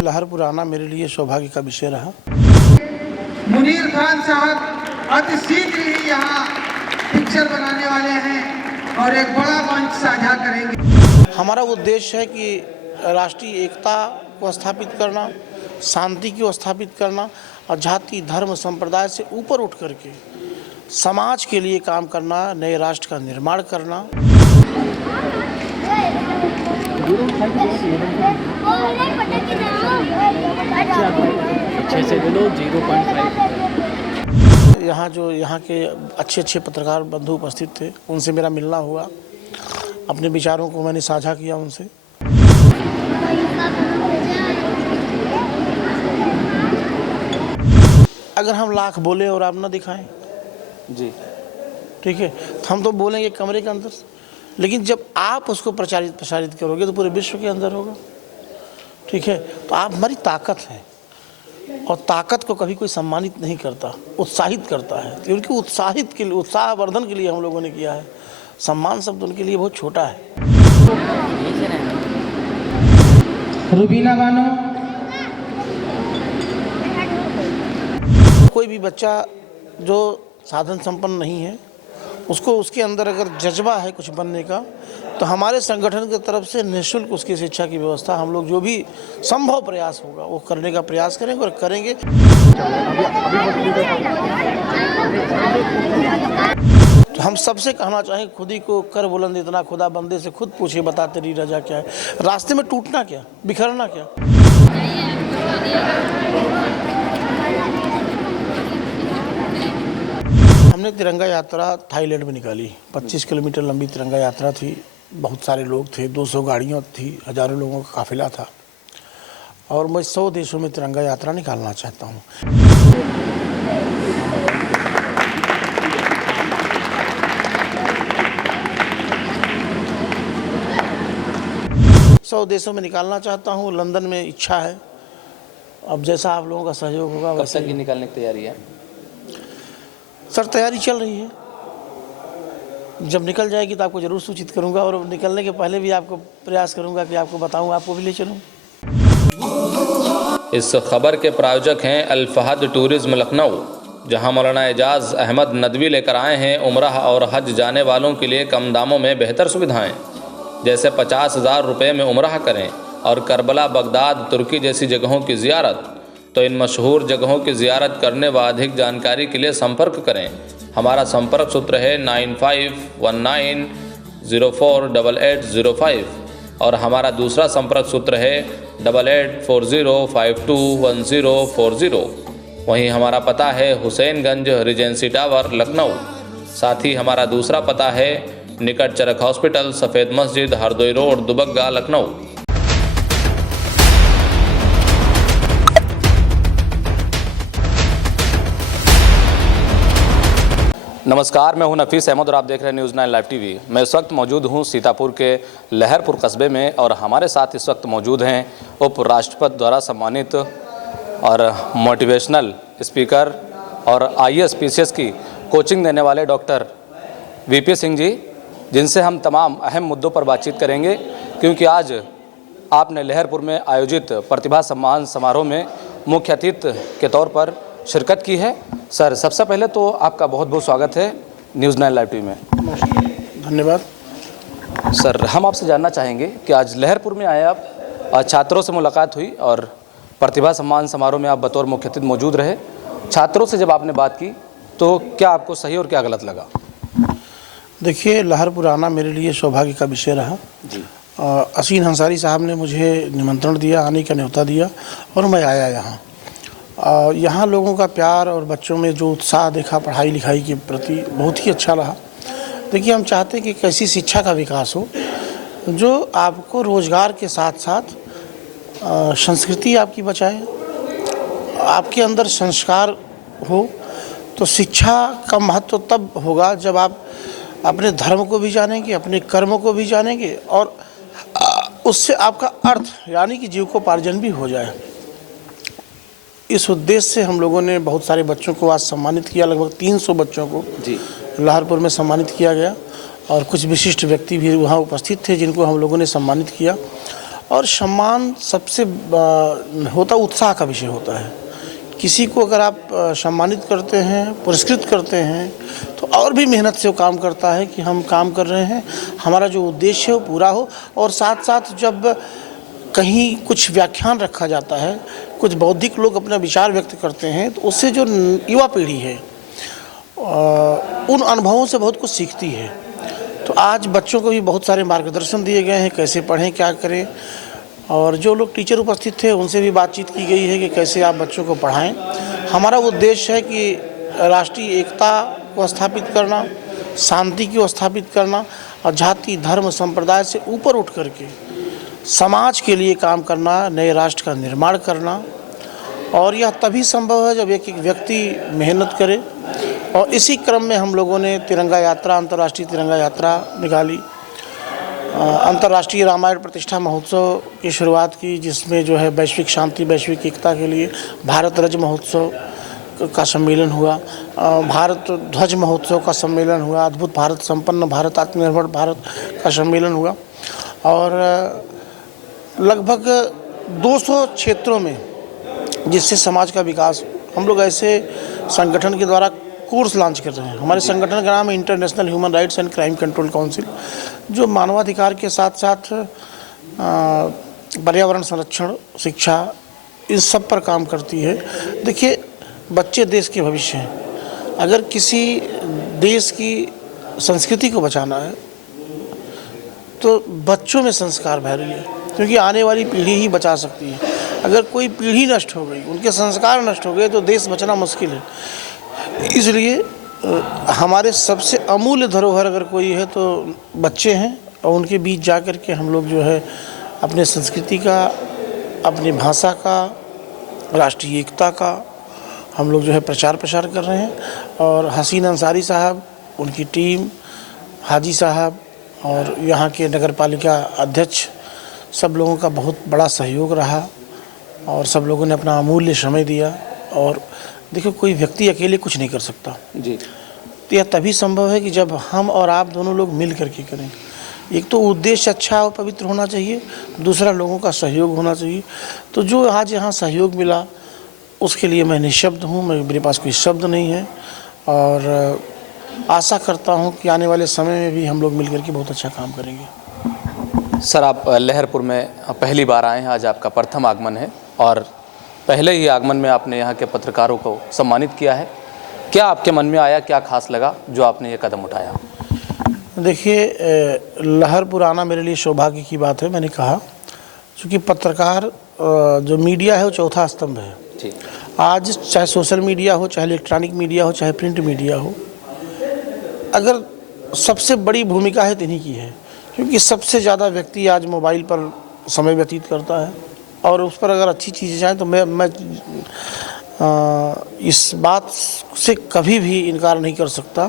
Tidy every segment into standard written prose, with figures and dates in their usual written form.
लहरपुर आना मेरे लिए सौभाग्य का विषय रहा। मुनीर खान साहब अति शीघ्र ही यहाँ पिक्चर बनाने वाले हैं और एक बड़ा मंच साझा करेंगे। हमारा उद्देश्य है कि राष्ट्रीय एकता को स्थापित करना, शांति को स्थापित करना और जाति धर्म संप्रदाय से ऊपर उठ करके समाज के लिए काम करना, नए राष्ट्र का निर्माण करना। यहाँ के अच्छे पत्रकार बंधु उपस्थित थे, उनसे मेरा मिलना हुआ, अपने विचारों को मैंने साझा किया उनसे। अगर हम लाख बोले और आप ना दिखाएं जी, ठीक है, तो हम तो बोलेंगे कमरे के अंदर, लेकिन जब आप उसको प्रसारित करोगे तो पूरे विश्व के अंदर होगा, ठीक है। तो आप हमारी ताकत हैं और ताकत को कभी कोई सम्मानित नहीं करता, उत्साहित करता है, क्योंकि उत्साहित के लिए, उत्साहवर्धन के लिए हम लोगों ने किया है। सम्मान शब्द उनके लिए बहुत छोटा है। रुबीना बानो, कोई भी बच्चा जो साधन संपन्न नहीं है, उसको उसके अंदर अगर जज्बा है कुछ बनने का, तो हमारे संगठन की तरफ से निःशुल्क उसकी शिक्षा की व्यवस्था हम लोग जो भी संभव प्रयास होगा वो करने का प्रयास करेंगे और करेंगे। तो हम सबसे कहना चाहेंगे, खुद ही को कर बुलंद इतना खुदा बंदे से खुद पूछे बता तेरी रजा क्या है। रास्ते में टूटना क्या, बिखरना क्या। हमने तिरंगा यात्रा थाईलैंड में निकाली। 25 किलोमीटर लंबी तिरंगा यात्रा थी। बहुत सारे लोग थे, 200 गाड़ियाँ थी, हज़ारों लोगों का काफिला था और मैं 100 देशों में तिरंगा यात्रा निकालना चाहता हूँ। सौ देशों में निकालना चाहता हूँ। लंदन में इच्छा है, अब जैसा आप लोगों का सहयोग होगा। कब तक की निकालने की तैयारी है सर? तैयारी चल रही है, जब निकल जाएगी तो आपको ज़रूर सूचित करूंगा और निकलने के पहले भी आपको प्रयास करूंगा कि आपको बताऊं, आपको भी ले चलूं। इस खबर के प्रायोजक हैं अल फहद टूरिज्म लखनऊ, जहां मौलाना एजाज अहमद नदवी लेकर आए हैं उम्रह और हज जाने वालों के लिए कम दामों में बेहतर सुविधाएं, जैसे 50,000 रुपये में उम्रह करें और करबला, बगदाद, तुर्की जैसी जगहों की ज़ियारत। तो इन मशहूर जगहों की ज़ियारत करने व अधिक जानकारी के लिए संपर्क करें। हमारा संपर्क सूत्र है 9519048805 और हमारा दूसरा संपर्क सूत्र है 8840521040। वहीं हमारा पता है हुसैनगंज रीजेंसी टावर लखनऊ। साथ ही हमारा दूसरा पता है निकट चरक हॉस्पिटल, सफ़ेद मस्जिद, हरदोई रोड, दुबग्गा, लखनऊ। नमस्कार, मैं हूं नफीस अहमद और आप देख रहे हैं न्यूज़ 9 लाइव टीवी। मैं इस वक्त मौजूद हूं सीतापुर के लहरपुर कस्बे में और हमारे साथ इस वक्त मौजूद हैं उपराष्ट्रपति द्वारा सम्मानित और मोटिवेशनल स्पीकर और IAS PCS की कोचिंग देने वाले डॉक्टर VP सिंह जी, जिनसे हम तमाम अहम मुद्दों पर बातचीत करेंगे, क्योंकि आज आपने लहरपुर में आयोजित प्रतिभा सम्मान समारोह में मुख्य अतिथि के तौर पर शिरकत की है। सर, सबसे पहले तो आपका बहुत बहुत स्वागत है न्यूज़ 9 लाइव टीवी में। धन्यवाद। सर, हम आपसे जानना चाहेंगे कि आज लहरपुर में आए आप, छात्रों से मुलाकात हुई और प्रतिभा सम्मान समारोह में आप बतौर मुख्य अतिथि मौजूद रहे। छात्रों से जब आपने बात की तो क्या आपको सही और क्या गलत लगा? देखिए, लहरपुर आना मेरे लिए सौभाग्य का विषय रहा जी। असीन अंसारी साहब ने मुझे निमंत्रण दिया, आने का न्योता दिया और मैं आया यहाँ। यहाँ लोगों का प्यार और बच्चों में जो उत्साह देखा पढ़ाई लिखाई के प्रति, बहुत ही अच्छा रहा। देखिए, हम चाहते हैं कि कैसी शिक्षा का विकास हो जो आपको रोज़गार के साथ साथ संस्कृति आपकी बचाए, आपके अंदर संस्कार हो। तो शिक्षा का महत्व तब होगा जब आप अपने धर्म को भी जानेंगे, अपने कर्म को भी जानेंगे और उससे आपका अर्थ यानी कि जीविकोपार्जन भी हो जाए। इस उद्देश्य से हम लोगों ने बहुत सारे बच्चों को आज सम्मानित किया। लगभग 300 बच्चों को जी लहरपुर में सम्मानित किया गया और कुछ विशिष्ट व्यक्ति भी वहाँ उपस्थित थे जिनको हम लोगों ने सम्मानित किया। और सम्मान सबसे होता उत्साह का विषय होता है। किसी को अगर आप सम्मानित करते हैं, पुरस्कृत करते हैं, तो और भी मेहनत से वो काम करता है कि हम काम कर रहे हैं, हमारा जो उद्देश्य है वो पूरा हो। और साथ साथ जब कहीं कुछ व्याख्यान रखा जाता है, कुछ बौद्धिक लोग अपना विचार व्यक्त करते हैं, तो उससे जो युवा पीढ़ी है उन अनुभवों से बहुत कुछ सीखती है। तो आज बच्चों को भी बहुत सारे मार्गदर्शन दिए गए हैं, कैसे पढ़ें, क्या करें। और जो लोग टीचर उपस्थित थे उनसे भी बातचीत की गई है कि कैसे आप बच्चों को पढ़ाएं। हमारा उद्देश्य है कि राष्ट्रीय एकता को स्थापित करना, शांति को स्थापित करना और जाति धर्म संप्रदाय से ऊपर उठ करके समाज के लिए काम करना, नए राष्ट्र का निर्माण करना। और यह तभी संभव है जब एक एक व्यक्ति मेहनत करे। और इसी क्रम में हम लोगों ने तिरंगा यात्रा, अंतर्राष्ट्रीय तिरंगा यात्रा निकाली, अंतर्राष्ट्रीय रामायण प्रतिष्ठा महोत्सव की शुरुआत की, जिसमें जो है वैश्विक शांति, वैश्विक एकता के लिए भारत रज महोत्सव का सम्मेलन हुआ, भारत ध्वज महोत्सव का सम्मेलन हुआ, अद्भुत भारत, संपन्न भारत, आत्मनिर्भर भारत का सम्मेलन हुआ। और लगभग 200 क्षेत्रों में जिससे समाज का विकास, हम लोग ऐसे संगठन के द्वारा कोर्स लॉन्च कर रहे हैं। हमारे संगठन का नाम है international human rights and crime control council, जो मानवाधिकार के साथ साथ पर्यावरण संरक्षण, शिक्षा, इन सब पर काम करती है। देखिए, बच्चे देश के भविष्य हैं। अगर किसी देश की संस्कृति को बचाना है तो बच्चों में संस्कार भरी है, क्योंकि आने वाली पीढ़ी ही बचा सकती है। अगर कोई पीढ़ी नष्ट हो गई, उनके संस्कार नष्ट हो गए, तो देश बचना मुश्किल है। इसलिए हमारे सबसे अमूल्य धरोहर अगर कोई है तो बच्चे हैं। और उनके बीच जा कर के हम लोग जो है अपने संस्कृति का, अपनी भाषा का, राष्ट्रीय एकता का हम लोग जो है प्रचार प्रसार कर रहे हैं। और हसीन अंसारी साहब, उनकी टीम, हाजी साहब और यहाँ के नगर पालिका अध्यक्ष, सब लोगों का बहुत बड़ा सहयोग रहा और सब लोगों ने अपना अमूल्य समय दिया। और देखो, कोई व्यक्ति अकेले कुछ नहीं कर सकता जी। तो यह तभी संभव है कि जब हम और आप दोनों लोग मिल करके करें। एक तो उद्देश्य अच्छा और पवित्र होना चाहिए, दूसरा लोगों का सहयोग होना चाहिए। तो जो आज यहाँ सहयोग मिला उसके लिए मैं निःशब्द हूँ, मेरे पास कोई शब्द नहीं है। और आशा करता हूँ कि आने वाले समय में भी हम लोग मिल करके बहुत अच्छा काम करेंगे। सर, आप लहरपुर में पहली बार आए हैं, आज आपका प्रथम आगमन है और पहले ही आगमन में आपने यहाँ के पत्रकारों को सम्मानित किया है। क्या आपके मन में आया, क्या खास लगा जो आपने ये कदम उठाया? देखिए, लहरपुर आना मेरे लिए सौभाग्य की बात है। मैंने कहा, क्योंकि पत्रकार जो मीडिया है वो चौथा स्तंभ है। ठीक। आज चाहे सोशल मीडिया हो, चाहे इलेक्ट्रॉनिक मीडिया हो, चाहे प्रिंट मीडिया हो, अगर सबसे बड़ी भूमिका है इन्हीं की है, क्योंकि सबसे ज़्यादा व्यक्ति आज मोबाइल पर समय व्यतीत करता है। और उस पर अगर अच्छी चीज़ें जाएँ तो मैं इस बात से कभी भी इनकार नहीं कर सकता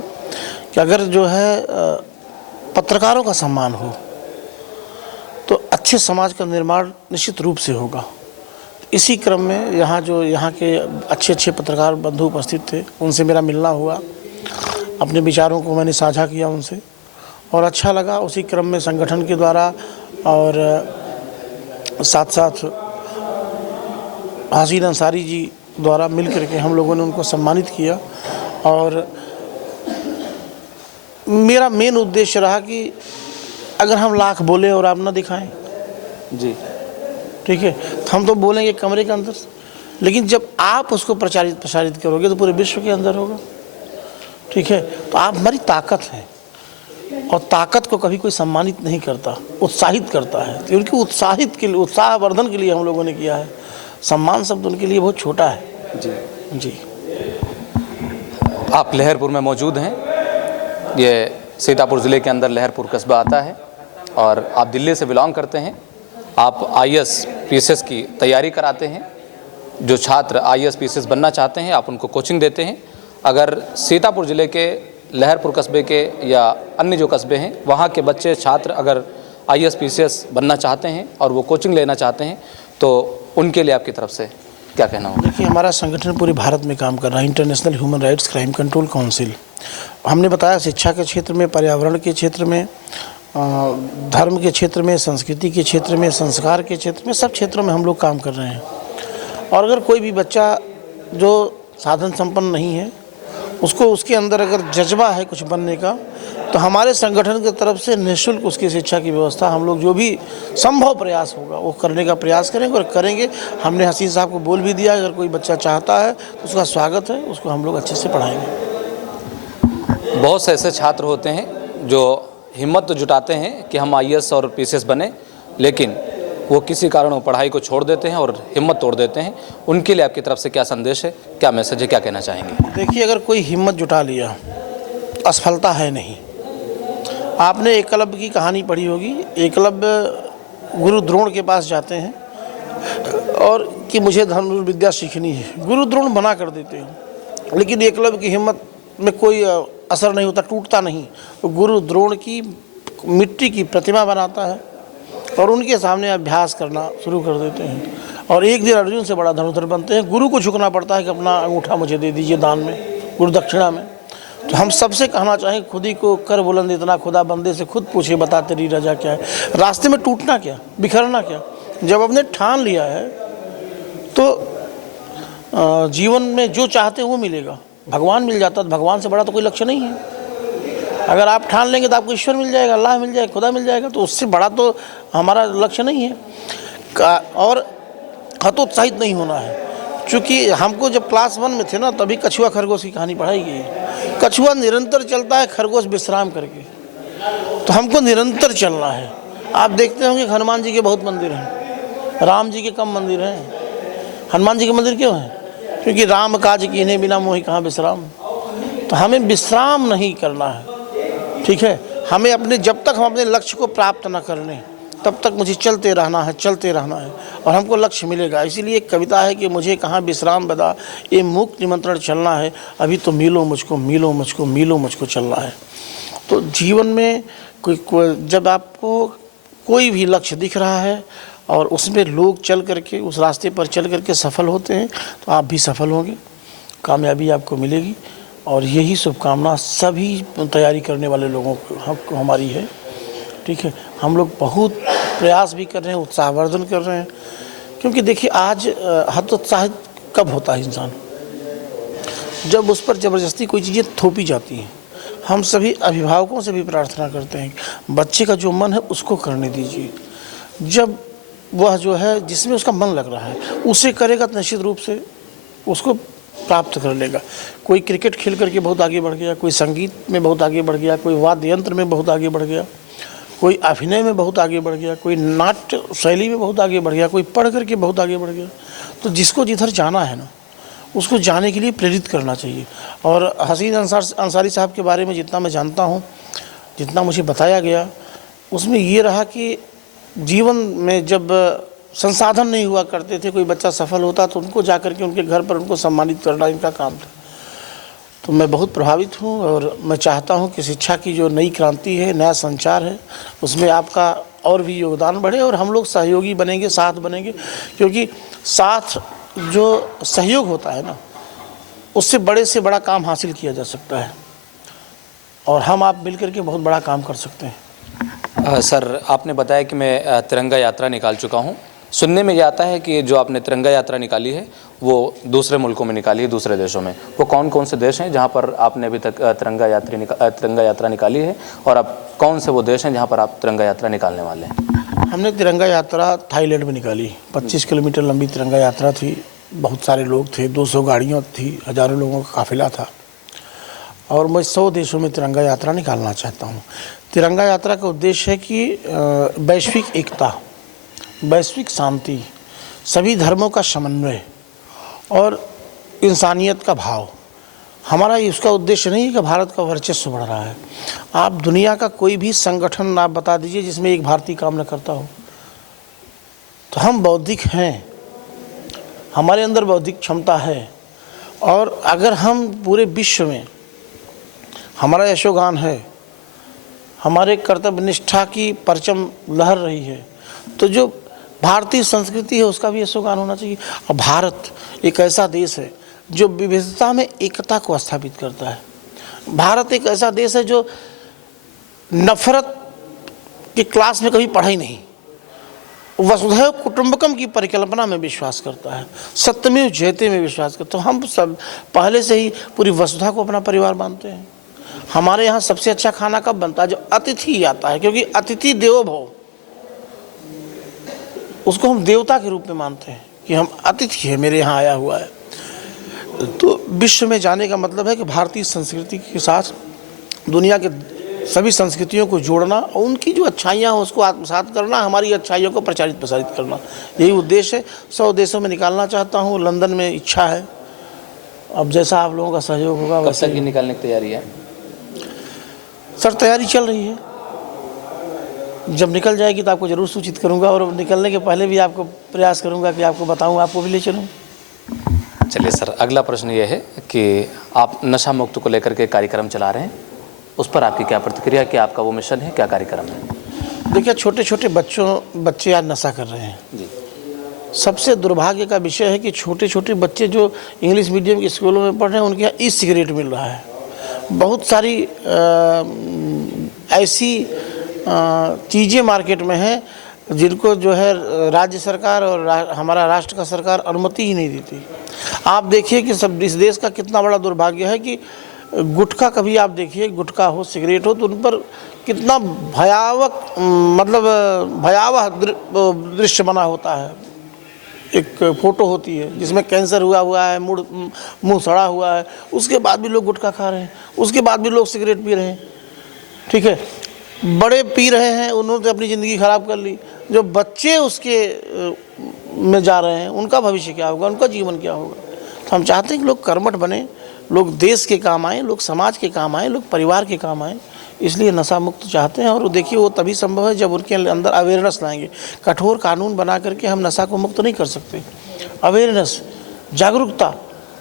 कि अगर जो है पत्रकारों का सम्मान हो तो अच्छे समाज का निर्माण निश्चित रूप से होगा। इसी क्रम में यहाँ के अच्छे अच्छे पत्रकार बंधु उपस्थित थे, उनसे मेरा मिलना हुआ, अपने विचारों को मैंने साझा किया उनसे और अच्छा लगा। उसी क्रम में संगठन के द्वारा और साथ साथ हसीन अंसारी जी द्वारा मिल करके हम लोगों ने उनको सम्मानित किया। और मेरा मेन उद्देश्य रहा कि अगर हम लाख बोले और आप ना दिखाएं जी, ठीक है, तो हम तो बोलेंगे कमरे के अंदर, लेकिन जब आप उसको प्रसारित करोगे तो पूरे विश्व के अंदर होगा। ठीक है, तो आप हमारी ताकत हैं और ताकत को कभी कोई सम्मानित नहीं करता, उत्साहित करता है। तो उनकी उत्साहवर्धन के लिए हम लोगों ने किया है। सम्मान शब्द उनके लिए बहुत छोटा है। जी जी। आप लहरपुर में मौजूद हैं। ये सीतापुर ज़िले के अंदर लहरपुर कस्बा आता है और आप दिल्ली से बिलोंग करते हैं। आप IAS PCS की तैयारी कराते हैं। जो छात्र IAS PCS बनना चाहते हैं आप उनको कोचिंग देते हैं। अगर सीतापुर ज़िले के लहरपुर कस्बे के या अन्य जो कस्बे हैं वहाँ के बच्चे छात्र अगर IAS PCS बनना चाहते हैं और वो कोचिंग लेना चाहते हैं तो उनके लिए आपकी तरफ से क्या कहना होगा? देखिए, हमारा संगठन पूरे भारत में काम कर रहा है, international human rights crime control council. हमने बताया शिक्षा के क्षेत्र में, पर्यावरण के क्षेत्र में धर्म के क्षेत्र में, संस्कृति के क्षेत्र में, संस्कार के क्षेत्र में, सब क्षेत्रों में हम लोग काम कर रहे हैं। और अगर कोई भी बच्चा जो साधन संपन्न नहीं है, उसको उसके अंदर अगर जज्बा है कुछ बनने का, तो हमारे संगठन की तरफ से निःशुल्क उसकी शिक्षा की व्यवस्था हम लोग जो भी संभव प्रयास होगा वो करने का प्रयास करेंगे और करेंगे। हमने हसीन साहब को बोल भी दिया, अगर कोई बच्चा चाहता है तो उसका स्वागत है, उसको हम लोग अच्छे से पढ़ाएंगे। बहुत से ऐसे छात्र होते हैं जो हिम्मत तो जुटाते हैं कि हम आईएएस और पीसीएस बने, लेकिन वो किसी कारण पढ़ाई को छोड़ देते हैं और हिम्मत तोड़ देते हैं। उनके लिए आपकी तरफ से क्या संदेश है, क्या मैसेज है, क्या कहना चाहेंगे? देखिए, अगर कोई हिम्मत जुटा लिया, असफलता है नहीं। आपने एकलव्य की कहानी पढ़ी होगी। एकलव्य गुरु द्रोण के पास जाते हैं और कि मुझे धनुर्विद्या सीखनी है। गुरु द्रोण मना कर देते हैं, लेकिन एकलव्य की हिम्मत में कोई असर नहीं होता, टूटता नहीं। तो गुरु द्रोण की मिट्टी की प्रतिमा बनाता है और उनके सामने अभ्यास करना शुरू कर देते हैं और एक दिन अर्जुन से बड़ा धनुर्धर बनते हैं। गुरु को झुकना पड़ता है कि अपना अंगूठा मुझे दे दीजिए दान में, गुरु दक्षिणा में। तो हम सबसे कहना चाहें, खुद ही को कर बुलंद इतना, खुदा बंदे से खुद पूछे बता तेरी रजा क्या है। रास्ते में टूटना क्या, बिखरना क्या। जब आपने ठान लिया है तो जीवन में जो चाहते हैं वो मिलेगा। भगवान मिल जाता तो भगवान से बड़ा तो कोई लक्ष्य नहीं है। अगर आप ठान लेंगे तो आपको ईश्वर मिल जाएगा, अल्लाह मिल जाएगा, खुदा मिल जाएगा, तो उससे बड़ा तो हमारा लक्ष्य नहीं है। और हतोत्साहित नहीं होना है, क्योंकि हमको जब क्लास 1 में थे ना, तभी कछुआ खरगोश की कहानी पढ़ाई गई। कछुआ निरंतर चलता है, खरगोश विश्राम करके। तो हमको निरंतर चलना है। आप देखते होंगे हनुमान जी के बहुत मंदिर हैं, राम जी के कम मंदिर हैं। हनुमान जी के मंदिर क्यों हैं? क्योंकि राम काज कीन्हे बिना मोहि कहाँ विश्राम। तो हमें विश्राम नहीं करना है, ठीक है। हमें अपने, जब तक हम अपने लक्ष्य को प्राप्त न कर लें तब तक मुझे चलते रहना है, चलते रहना है और हमको लक्ष्य मिलेगा। इसीलिए एक कविता है कि मुझे कहाँ विश्राम बदा, ये मुक्त निमंत्रण चलना है, अभी तो मिलो मुझको, मिलो मुझको, मिलो मुझको चलना है। तो जीवन में जब आपको कोई भी लक्ष्य दिख रहा है और उसमें लोग चल करके, उस रास्ते पर चल करके सफल होते हैं, तो आप भी सफल होंगे, कामयाबी आपको मिलेगी। और यही शुभकामना सभी तैयारी करने वाले लोगों को हमारी है, ठीक है। हम लोग बहुत प्रयास भी कर रहे हैं, उत्साहवर्धन कर रहे हैं, क्योंकि देखिए आज हतोत्साहित कब होता है इंसान, जब उस पर ज़बरदस्ती कोई चीज़ें थोपी जाती हैं। हम सभी अभिभावकों से भी प्रार्थना करते हैं, बच्चे का जो मन है उसको करने दीजिए। जब वह जो है जिसमें उसका मन लग रहा है उसे करेगा तो निश्चित रूप से उसको प्राप्त कर लेगा। कोई क्रिकेट खेल करके बहुत आगे बढ़ गया, कोई संगीत में बहुत आगे बढ़ गया, कोई वाद्य यंत्र में बहुत आगे बढ़ गया, कोई अभिनय में बहुत आगे बढ़ गया, कोई नाट्य शैली में बहुत आगे बढ़ गया, कोई पढ़ करके बहुत आगे बढ़ गया। तो जिसको जिधर जाना है ना, उसको जाने के लिए प्रेरित करना चाहिए। और हसीन अंसारी साहब के बारे में जितना मैं जानता हूँ, जितना मुझे बताया गया, उसमें ये रहा कि जीवन में जब संसाधन नहीं हुआ करते थे, कोई बच्चा सफल होता तो उनको जा कर के उनके घर पर उनको सम्मानित करना इनका काम था। तो मैं बहुत प्रभावित हूँ और मैं चाहता हूँ कि शिक्षा की जो नई क्रांति है, नया संचार है, उसमें आपका और भी योगदान बढ़े और हम लोग सहयोगी बनेंगे, साथ बनेंगे। क्योंकि साथ जो सहयोग होता है ना, उससे बड़े से बड़ा काम हासिल किया जा सकता है और हम आप मिलकर के बहुत बड़ा काम कर सकते हैं। सर, आपने बताया कि मैं तिरंगा यात्रा निकाल चुका हूँ। सुनने में ये आता है कि जो आपने तिरंगा यात्रा निकाली है वो दूसरे मुल्कों में निकाली है, दूसरे देशों में। वो कौन कौन से देश हैं जहाँ पर आपने अभी तक तिरंगा यात्रा निकाली है, और अब कौन से वो देश हैं जहाँ पर आप तिरंगा यात्रा निकालने वाले हैं? हमने तिरंगा यात्रा थाईलैंड में निकाली। 25 किलोमीटर लंबी तिरंगा यात्रा थी। बहुत सारे लोग थे, 200 गाड़ियाँ थी, हज़ारों लोगों का काफिला था और मैं 100 देशों में तिरंगा यात्रा निकालना चाहता हूँ। तिरंगा यात्रा का उद्देश्य है कि वैश्विक एकता, वैश्विक शांति, सभी धर्मों का समन्वय और इंसानियत का भाव। हमारा इसका उद्देश्य नहीं है कि भारत का वर्चस्व बढ़ रहा है। आप दुनिया का कोई भी संगठन आप बता दीजिए जिसमें एक भारतीय काम न करता हो। तो हम बौद्धिक हैं, हमारे अंदर बौद्धिक क्षमता है और अगर हम पूरे विश्व में, हमारा यशोगान है, हमारे कर्तव्य निष्ठा की परचम लहर रही है, तो जो भारतीय संस्कृति है उसका भी यशोगान होना चाहिए। और भारत एक ऐसा देश है जो विविधता में एकता को स्थापित करता है। भारत एक ऐसा देश है जो नफरत कि क्लास में कभी पढ़ा ही नहीं। वसुधैव कुटुंबकम की परिकल्पना में विश्वास करता है, सत्यमेव जयते में विश्वास करता है। तो हम सब पहले से ही पूरी वसुधा को अपना परिवार मानते हैं। हमारे यहाँ सबसे अच्छा खाना कब बनता है? जो अतिथि आता है, क्योंकि अतिथि देवो भव, उसको हम देवता के रूप में मानते हैं कि हम अतिथि है, मेरे यहाँ आया हुआ है। तो विश्व में जाने का मतलब है कि भारतीय संस्कृति के साथ दुनिया के सभी संस्कृतियों को जोड़ना और उनकी जो अच्छाइयाँ हैं उसको आत्मसात करना, हमारी अच्छाइयों को प्रचारित प्रसारित करना, यही उद्देश्य है। 100 देशों में निकालना चाहता हूँ, लंदन में इच्छा है। अब जैसा आप लोगों का सहयोग होगा कब तक की निकालने की तैयारी है? सर तैयारी चल रही है, जब निकल जाएगी तो आपको ज़रूर सूचित करूंगा, और निकलने के पहले भी आपको प्रयास करूंगा कि आपको बताऊं, आपको भी ले चलूं। चलिए सर, अगला प्रश्न ये है कि आप नशा मुक्त को लेकर के कार्यक्रम चला रहे हैं, उस पर आपकी क्या प्रतिक्रिया, कि आपका वो मिशन है, क्या कार्यक्रम है? देखिए, छोटे छोटे बच्चे आज नशा कर रहे हैं जी। सबसे दुर्भाग्य का विषय है कि छोटे छोटे बच्चे जो इंग्लिश मीडियम के स्कूलों में पढ़ रहे हैं उनके यहाँ ई सिगरेट मिल रहा है। बहुत सारी ऐसी चीज़ें मार्केट में हैं जिनको जो है राज्य सरकार और हमारा राष्ट्र का सरकार अनुमति ही नहीं देती। आप देखिए कि सब इस देश का कितना बड़ा दुर्भाग्य है कि गुटखा, कभी आप देखिए गुटखा हो, सिगरेट हो, तो उन पर कितना भयावह दृश्य बना होता है। एक फ़ोटो होती है जिसमें कैंसर हुआ है, मुंह सड़ा हुआ है, उसके बाद भी लोग गुटखा खा रहे हैं, उसके बाद भी लोग सिगरेट पी रहे हैं। ठीक है, बड़े पी रहे हैं, उन्होंने तो अपनी ज़िंदगी ख़राब कर ली। जो बच्चे उसके में जा रहे हैं उनका भविष्य क्या होगा, उनका जीवन क्या होगा? तो हम चाहते हैं कि लोग कर्मठ बने, लोग देश के काम आएँ, लोग समाज के काम आएँ, लोग परिवार के काम आएँ, इसलिए नशा मुक्त चाहते हैं। और देखिए, वो तभी संभव है जब उनके अंदर अवेयरनेस लाएंगे। कठोर कानून बना करके हम नशा को मुक्त नहीं कर सकते। अवेयरनेस, जागरूकता,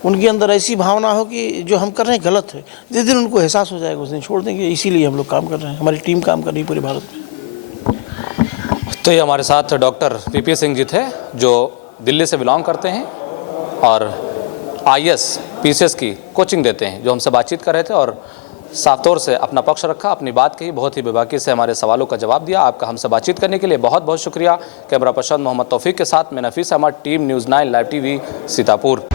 उनके अंदर ऐसी भावना हो कि जो हम कर रहे हैं गलत है। जिस दिन उनको एहसास हो जाएगा उस दिन छोड़ देंगे। इसीलिए हम लोग काम कर रहे हैं, हमारी टीम काम कर रही है पूरे भारत में। तो ये हमारे साथ डॉक्टर पीपी सिंह जी थे, जो दिल्ली से बिलोंग करते हैं और IAS PCS की कोचिंग देते हैं, जो हमसे बातचीत कर रहे थे और साफ तौर से अपना पक्ष रखा, अपनी बात कही, बहुत ही बेबाकी से हमारे सवालों का जवाब दिया। आपका हमसे बातचीत करने के लिए बहुत बहुत शुक्रिया। कैमरा पर्सन मोहम्मद तौफीक के साथ मैं Nafees Ahmad, team news 9 live TV, Sitapur.